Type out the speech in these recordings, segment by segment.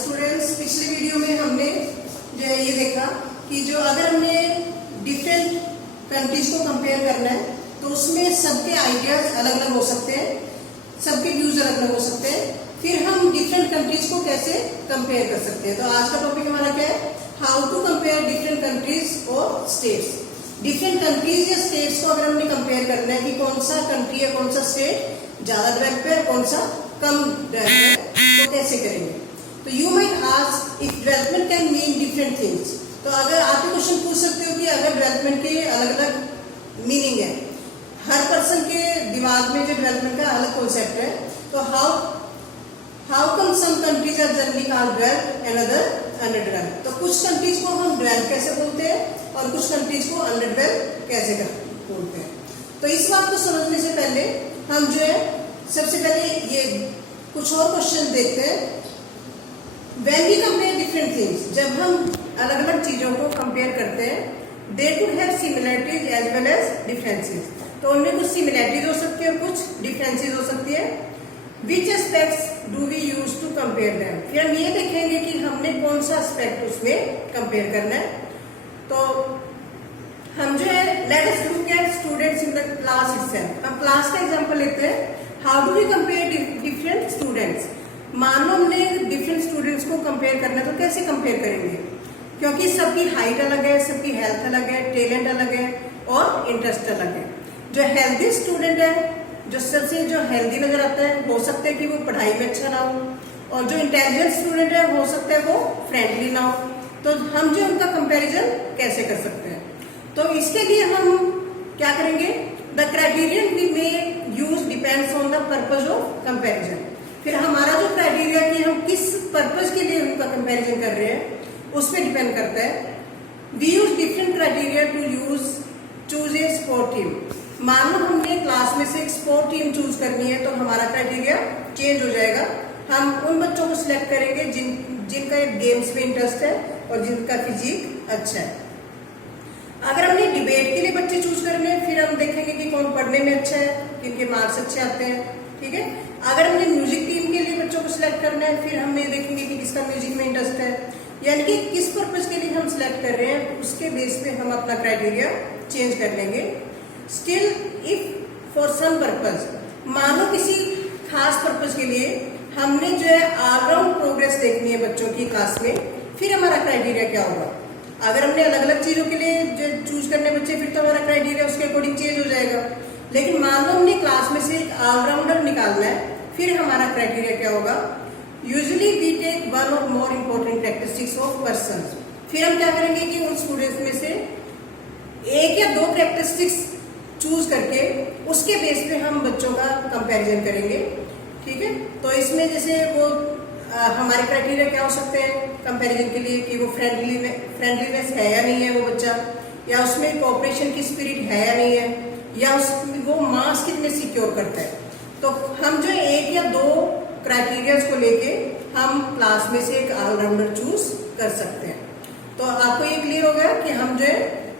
Students, पिछले video में हमने जो है ये देखा कि जो अगर हमने डिफरेंट कंट्रीज को कंपेयर करना है तो उसमें सबके आइडियाज अलग अलग हो सकते हैं, सबके व्यूज अलग अलग हो सकते हैं। फिर हम डिफरेंट कंट्रीज को कैसे कंपेयर कर सकते हैं। तो आज का टॉपिक हमारा क्या है, how to compare different countries और स्टेट्स। डिफरेंट कंट्रीज या स्टेट्स को अगर हमने कंपेयर करना है कि कौन सा कंट्री है, कौन सा स्टेट ज्यादा डेवलप है, कौन सा कम डेवलप है, तो कैसे करेंगे। तो you might ask if development can mean different things. तो अगर आप ये क्वेश्चन पूछ सकते हो कि अगर डेवलपमेंट के अलग अलग मीनिंग है, हर पर्सन के दिमाग में जो डेवलपमेंट का अलग कॉन्सेप्ट है, तो how come some countries are generally called developed and other under developed. तो कुछ कंट्रीज को हम डेवलप कैसे बोलते हैं और कुछ कंट्रीज को अंडर डेवलप्ड कैसे बोलते हैं। तो इस बात को समझने से पहले हम जो है सबसे पहले ये कुछ और क्वेश्चन देखते हैं। When we compare different things, जब हम अलग अलग चीजों को कंपेयर करते हैं, they could have similarities as well as differences। तो उनमें कुछ similarities हो सकती है और कुछ differences हो सकती है। Which aspects do we use to compare them? फिर हम ये देखेंगे कि हमने कौन सा aspect उसमें कंपेयर करना है। तो हम जो है let us look at students in the class itself। हम क्लास का एग्जाम्पल लेते हैं। How do we compare different students. मान लो हमने डिफरेंट स्टूडेंट्स को कंपेयर करना है तो कैसे कंपेयर करेंगे, क्योंकि सबकी हाइट अलग है, सबकी हेल्थ अलग है, टैलेंट अलग है और इंटरेस्ट अलग है। जो हेल्दी स्टूडेंट है, जो सबसे जो हेल्दी नजर आता है, हो सकता है कि वो पढ़ाई में अच्छा ना हो, और जो इंटेलिजेंट स्टूडेंट है हो सकता है वो फ्रेंडली ना हो। तो हम जो उनका कंपेरिजन कैसे कर सकते हैं, तो इसके लिए हम क्या करेंगे, the criterion we may use depends on the purpose of comparison. फिर हमारा जो क्राइटेरिया कि हम किस पर्पज के लिए उनका कंपैरिजन कर रहे हैं उस पर डिपेंड करता है। We use different criteria to choose a sport team. मान लो हमने क्लास में से एक स्पोर्ट टीम चूज करनी है तो हमारा क्राइटेरिया चेंज हो जाएगा। हम उन बच्चों को सिलेक्ट करेंगे जिनका गेम्स में इंटरेस्ट है और जिनका फिजिक अच्छा है। अगर हमने डिबेट के लिए बच्चे चूज करने हैं, फिर हम देखेंगे कि कौन पढ़ने में अच्छा है, किनके मार्क्स अच्छे आते हैं, ठीक है। अगर हमने म्यूजिक टीम के लिए बच्चों को सिलेक्ट करना है, फिर हम ये देखेंगे कि किसका म्यूजिक में इंटरेस्ट है, यानी कि किस पर्पज के लिए हम सिलेक्ट कर रहे हैं उसके बेस पे हम अपना क्राइटेरिया चेंज कर लेंगे। Still if for some purpose, मान लो किसी खास पर्पज के लिए हमने जो है ऑलराउंड प्रोग्रेस देखनी है बच्चों की क्लास में, फिर हमारा क्राइटेरिया क्या होगा। अगर हमने अलग अलग चीजों के लिए जो चूज करने बच्चे, फिर तो हमारा क्राइटेरिया उसके अकॉर्डिंग चेंज हो जाएगा। लेकिन मान लो हमने क्लास में से एक ऑलराउंडर निकालना है, फिर हमारा क्राइटेरिया क्या होगा। यूजुअली वी टेक वन और more important characteristics of person. फिर हम क्या करेंगे कि उन स्टूडेंट्स में से एक या दो कैरेक्टरिस्टिक्स चूज करके उसके बेस पे हम बच्चों का कंपैरिजन करेंगे, ठीक है। तो इसमें जैसे वो हमारे क्राइटेरिया क्या हो सकते हैं कंपैरिजन के लिए कि वो फ्रेंडलीनेस है या नहीं है वो बच्चा, या उसमें कोऑपरेशन की स्पिरिट है या नहीं है, या वो मार्क्स कितने सिक्योर करता है। तो हम जो एक या दो क्राइटेरियाज को लेके हम क्लास में से एक ऑलराउंडर चूज कर सकते हैं। तो आपको ये क्लियर हो गया कि हम जो है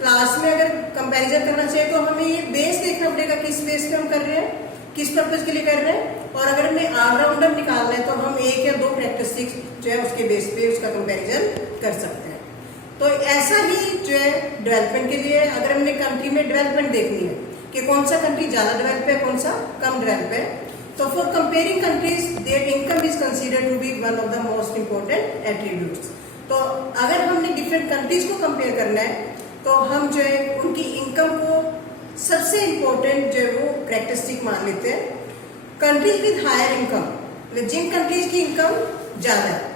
क्लास में अगर कंपैरिजन करना चाहिए तो हमें ये बेस देखना पड़ेगा, किस बेस पे हम कर रहे हैं, किस पर्पज के लिए कर रहे हैं। और अगर हमें ऑलराउंडर निकालना है तो हम एक या दो कैरेक्टरिस्टिक्स जो है उसके बेस पे उसका कंपैरिजन कर सकते हैं। तो ऐसा ही जो है डेवलपमेंट के लिए, अगर हमने कंट्री में डेवलपमेंट देखनी है कि कौन सा कंट्री ज्यादा डेवलप है, कौन सा कम डेवलप है, तो for comparing countries their income is considered to be one of the most important attributes. तो अगर हमने डिफरेंट कंट्रीज को कंपेयर करना है तो हम जो है उनकी इनकम को सबसे इंपॉर्टेंट जो है वो कैरेक्टरिस्टिक मान लेते हैं। कंट्रीज विद हायर इनकम, जिन कंट्रीज की इनकम ज्यादा है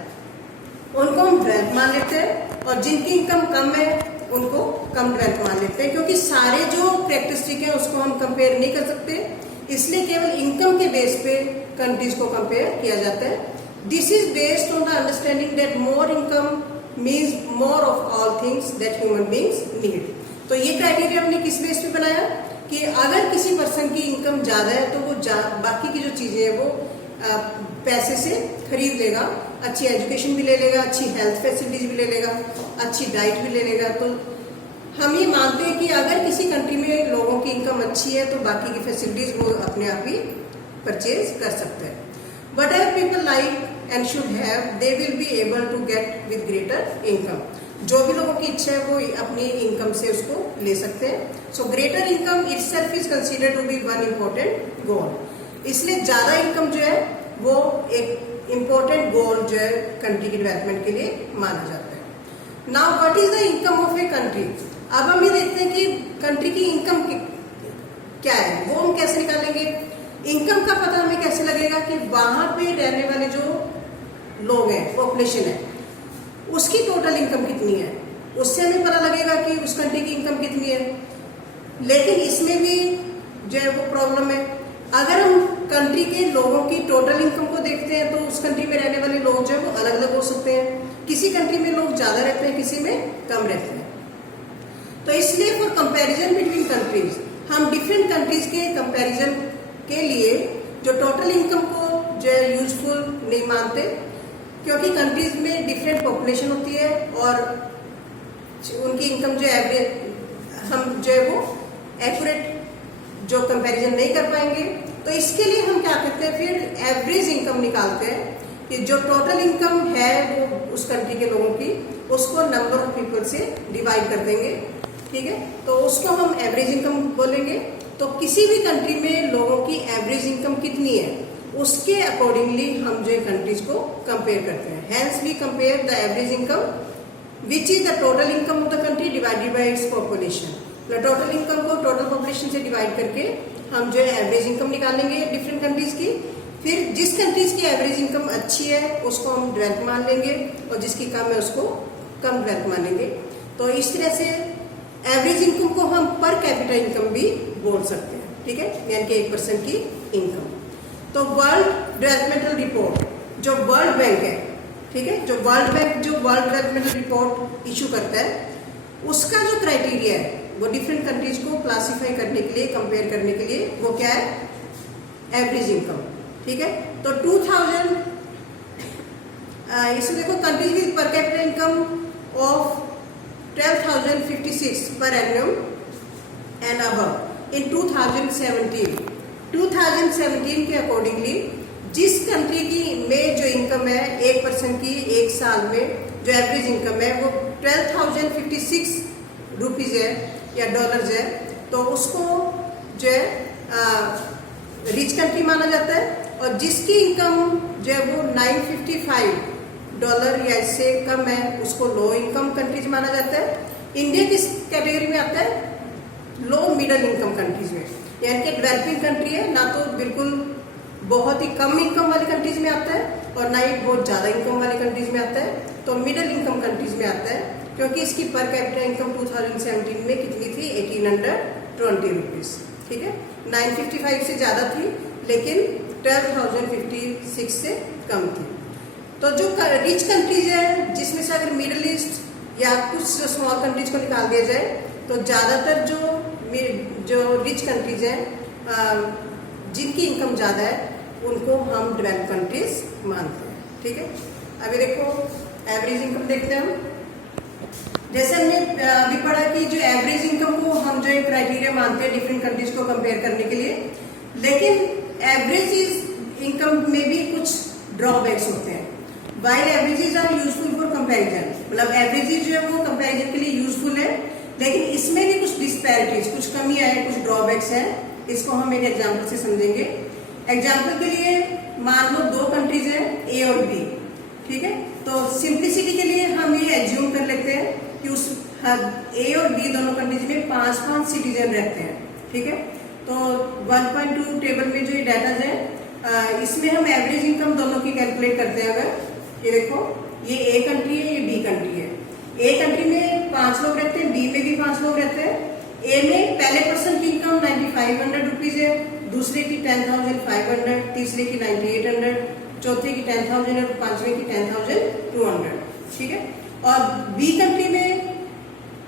उनको हम डेवलप मान लेते हैं, और जिनकी इनकम कम है उनको कम डेवलप मान लेते हैं, क्योंकि सारे जो कैरेक्टरिस्टिक है उसको हम कंपेयर नहीं कर सकते, इसलिए केवल इनकम के बेस पे कंट्रीज को कंपेयर किया जाता है। This is based on the understanding that more income means more of all things that human beings need. तो ये क्राइटेरिया हमने किस बेस पे बनाया कि अगर किसी पर्सन की इनकम ज्यादा है तो वो बाकी की जो चीजें हैं वो पैसे से खरीद लेगा, अच्छी एजुकेशन भी ले लेगा, अच्छी हेल्थ फैसिलिटीज भी ले लेगा, अच्छी डाइट भी ले लेगा। तो हम ये मानते हैं कि अगर किसी कंट्री में लोगों की इनकम अच्छी है तो बाकी की फैसिलिटीज वो अपने आप ही परचेज कर सकते हैं। What ever people like and should have, they will be able to get with greater income. जो भी लोगों की इच्छा है वो अपनी इनकम से उसको ले सकते हैं. So greater income itself is considered to be one important goal. इसलिए ज्यादा इनकम जो है वो एक इम्पोर्टेंट गोल जो है कंट्री की डेवलपमेंट के लिए माना जाता है. Now what is the income of a country. अब हम ये देखते हैं कि कंट्री की इनकम क्या है, वो हम कैसे निकालेंगे. इनकम का पता हमें कैसे लगेगा कि वहां पे रहने वाले जो लोग हैं, पॉपुलेशन है, उसकी टोटल इनकम कितनी है. उससे हमें पता लगेगा कि उस कंट्री की इनकम कितनी है. लेकिन इसमें भी जो है वो प्रॉब्लम है. अगर हम कंट्री के लोगों की टोटल इनकम को देखते हैं तो उस कंट्री में रहने वाले लोग जो है वो अलग अलग हो सकते हैं. किसी कंट्री में लोग ज्यादा रहते हैं, किसी में कम रहते हैं. तो इसलिए फॉर कंपैरिजन बिटवीन कंट्रीज हम डिफरेंट कंट्रीज के कंपैरिजन के लिए जो टोटल इनकम को जो है यूजफुल नहीं मानते, क्योंकि कंट्रीज में डिफरेंट पॉपुलेशन होती है और उनकी इनकम जो एवरेज हम जो है वो एक्यूरेट जो कंपैरिजन नहीं कर पाएंगे. तो इसके लिए हम क्या करते हैं, फिर एवरेज इनकम निकालते हैं कि जो टोटल इनकम है वो उस कंट्री के लोगों की, उसको नंबर ऑफ पीपल से डिवाइड कर देंगे. ठीक है, तो उसको हम एवरेज इनकम बोलेंगे. तो किसी भी कंट्री में लोगों की एवरेज इनकम कितनी है उसके अकॉर्डिंगली हम जो कंट्रीज को कंपेयर करते हैं. Hence we compare the average income which is the total income of the country divided by its population. Total income को टोटल पॉपुलेशन से डिवाइड करके हम जो है एवरेज इनकम निकालेंगे डिफरेंट कंट्रीज की. फिर जिस कंट्रीज की एवरेज इनकम अच्छी है उसको हम डेवलप मान लेंगे और जिसकी कम है उसको कम डेवलप मानेंगे. तो इस तरह से एवरेज इनकम को हम पर कैपिटा इनकम भी बोल सकते हैं. ठीक है, यानी कि 1% की इनकम. तो वर्ल्ड डेवलपमेंटल रिपोर्ट जो वर्ल्ड बैंक है, ठीक है, जो वर्ल्ड बैंक जो वर्ल्ड डेवलपमेंटल रिपोर्ट इशू करता है, उसका जो क्राइटेरिया है वो डिफरेंट कंट्रीज को क्लासिफाई करने के लिए, कंपेयर करने के लिए, वो क्या है, एवरेज इनकम. ठीक है, तो 2000 इसमें देखो countries with per capita income of 12,056 per annum and above in 2017. 2017 के अकॉर्डिंगली जिस कंट्री की में जो इनकम है 1% की एक साल में जो एवरेज इनकम है वो 12,056 रुपीज है या डॉलर्स है, तो उसको जो है रिच कंट्री माना जाता है. और जिसकी इनकम जो है वो $955 या इससे कम है उसको लो इनकम कंट्रीज माना जाता है. इंडिया किस कैटेगरी में आता है, लो मिडिल इनकम कंट्रीज में, यानी कि डेवलपिंग कंट्री है, ना तो बिल्कुल बहुत ही कम इनकम वाली कंट्रीज में आता है और ना ही बहुत ज्यादा इनकम वाली कंट्रीज में आता है. तो मिडिल इनकम कंट्रीज में आता है, क्योंकि इसकी पर कैपिटा इनकम 2017 में कितनी थी, 1820 रुपीज. ठीक है, 955 से ज्यादा थी लेकिन 12,056 से कम थी. तो जो रिच कंट्रीज है, जिसमें से अगर मिडिल ईस्ट या कुछ स्मॉल कंट्रीज को निकाल दिया जाए, तो ज्यादातर जो रिच कंट्रीज हैं जिनकी इनकम ज्यादा है उनको हम डेवलप कंट्रीज मानते हैं. ठीक है, अभी देखो एवरेज इनकम देखते हैं हम. जैसे हमने अभी पढ़ा कि जो एवरेज इनकम को हम जो क्राइटेरिया मानते हैं डिफरेंट कंट्रीज को कंपेयर करने के लिए, लेकिन एवरेज इनकम में भी कुछ ड्रॉबैक्स होते हैं. While averages are useful for comparison, मतलब एवरेजेस जो है वो कंपैरिजन के लिए यूजफुल है, लेकिन इसमें भी कुछ डिस्पैरिटीज, कुछ कमियां हैं, कुछ ड्रॉबैक्स हैं. इसको हम एक एग्जांपल से समझेंगे. एग्जांपल के लिए मान लो दो कंट्रीज हैं ए और बी. ठीक है, तो सिंप्लिसिटी के लिए हम ये एज्यूम कर लेते हैं कि उस ए और बी दोनों कंट्रीज में 5 सिटीजन रहते हैं. ठीक है, तो 1.2 टेबल में जो ये डाटा है इसमें हम एवरेज इनकम दोनों की कैलकुलेट करते हैं. अगर ये देखो, ये ए कंट्री है, ये बी कंट्री है. ए कंट्री में 5 लोग रहते हैं, बी में भी 5 लोग रहते हैं. ए में पहले पर्सन की इनकम 9,500 रुपीज है, दूसरे की 10,500, तीसरे की 9,800, चौथे की 10,000 और पांचवे की 10,200. ठीक है, और बी कंट्री में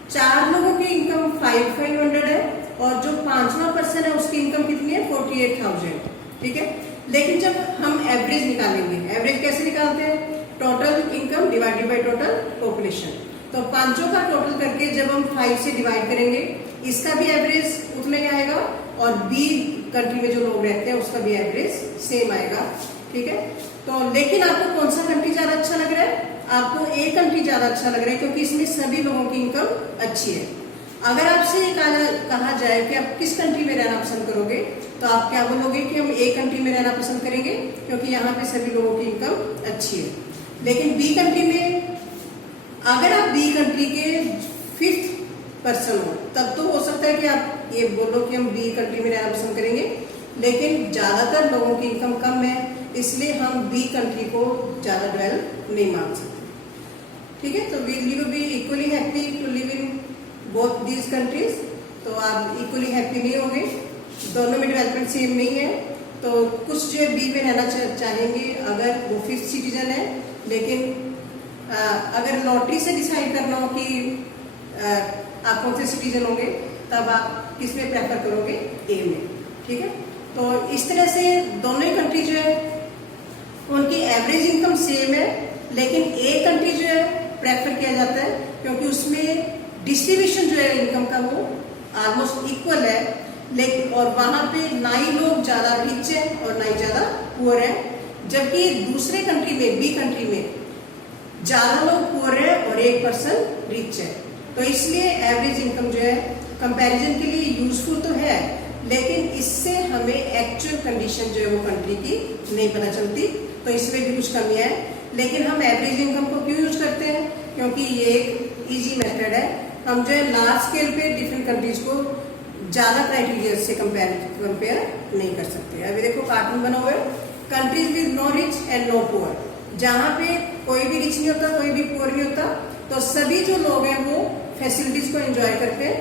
4 लोगों की इनकम 5,500 है और जो 5वां पर्सन है उसकी इनकम कितनी है, 48,000. ठीक है, लेकिन जब हम एवरेज निकालेंगे, एवरेज कैसे निकालते हैं, total income divided by total population. तो पांचों का टोटल करके जब हम 5 से डिवाइड करेंगे, इसका भी एवरेज उतना ही आएगा और बी कंट्री में जो लोग रहते हैं उसका भी एवरेज सेम आएगा. ठीक है, तो लेकिन आपको कौन सा कंट्री ज्यादा अच्छा लग रहा है? आपको ए कंट्री ज्यादा अच्छा लग रहा है क्योंकि इसमें सभी लोगों की इनकम अच्छी है। अगर आपसे कहा जाए कि आप किस कंट्री में रहना पसंद करोगे, तो आप क्या बोलोगे कि हम ए कंट्री में रहना पसंद करेंगे क्योंकि यहाँ पे सभी लोगों की इनकम अच्छी है। लेकिन बी कंट्री में, अगर आप बी कंट्री के 5th पर्सन हो, तब तो हो सकता है कि आप ये बोलो कि हम बी कंट्री में रहना पसंद करेंगे, लेकिन ज्यादातर लोगों की इनकम कम है, इसलिए हम बी कंट्री को ज्यादा डेवलप नहीं मान सकते। ठीक है, तो will you be equally happy to live in both these countries? तो आप इक्वली हैप्पी नहीं होंगे, दोनों में डेवलपमेंट सेम नहीं है। तो कुछ जो है बी में रहना चाहेंगे अगर वो 5th सिटीजन है, लेकिन अगर लॉटरी से डिसाइड करना हो कि आप कौन से सिटीजन होंगे, तब आप किस में प्रेफर करोगे? ए में। ठीक है, तो इस तरह से दोनों ही कंट्री जो है उनकी एवरेज इनकम सेम है, लेकिन ए कंट्री जो है प्रेफर किया जाता है क्योंकि उसमें डिस्ट्रीब्यूशन जो है इनकम का वो ऑलमोस्ट इक्वल है, लेकिन और वहां पे ना ही लोग ज्यादा रिच है और ना ही ज्यादा पुअर है, जबकि दूसरे कंट्री में, बी कंट्री में ज्यादा लोग पुअर है और 1% रिच है। तो इसलिए एवरेज इनकम जो है कंपैरिजन के लिए यूजफुल तो है, लेकिन इससे हमें एक्चुअल कंडीशन जो है वो कंट्री की नहीं पता चलती, तो इसमें भी कुछ कमियां है। लेकिन हम एवरेज इनकम को क्यों यूज करते हैं? क्योंकि ये एक इजी मेथड है। हम जो है लार्ज स्केल पे डिफरेंट कंट्रीज को ज्यादा क्राइटेरिया से कंपेयर नहीं कर सकते। अभी देखो कार्टून बना हुआ है, countries with no rich and no poor, जहाँ पे कोई भी रिच नहीं होता, कोई भी पुअर नहीं होता, तो सभी जो लोग हैं वो फैसिलिटीज को एंजॉय करते हैं,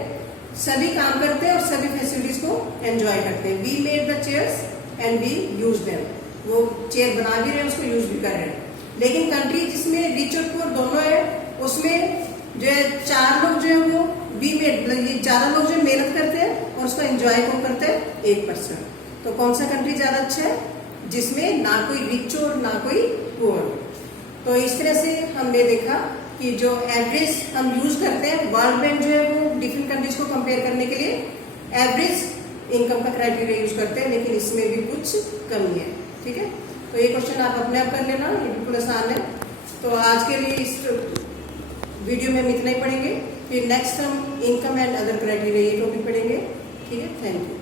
सभी काम करते हैं और सभी फैसिलिटीज को एंजॉय करते हैं। We made the chairs and we use them, वो चेयर बना भी रहे हैं, उसको यूज भी कर रहे हैं। लेकिन कंट्री जिसमें रिच और पुअर दोनों है, उसमें जो है 4 लोग जो है वो वी मेड, ये ज्यादा लोग जो मेहनत करते हैं और उसको एंजॉय कौन करते हैं? 1%। तो कौन सा कंट्री ज्यादा अच्छा है? जिसमें ना कोई रिच और ना कोई पुअर। तो इस तरह से हमने देखा कि जो एवरेज हम यूज करते हैं, वर्ल्ड बैंक जो है वो डिफरेंट कंट्रीज को कंपेयर करने के लिए एवरेज इनकम का क्राइटेरिया यूज करते हैं, लेकिन इसमें भी कुछ कमी है। ठीक है, तो ये क्वेश्चन आप अपने आप कर लेना, ये बिल्कुल आसान है। तो आज के लिए इस वीडियो में हम इतना ही पढ़ेंगे, फिर नेक्स्ट हम इनकम एंड अदर क्राइटेरिया ये टॉपिक पढ़ेंगे। ठीक है, थैंक यू।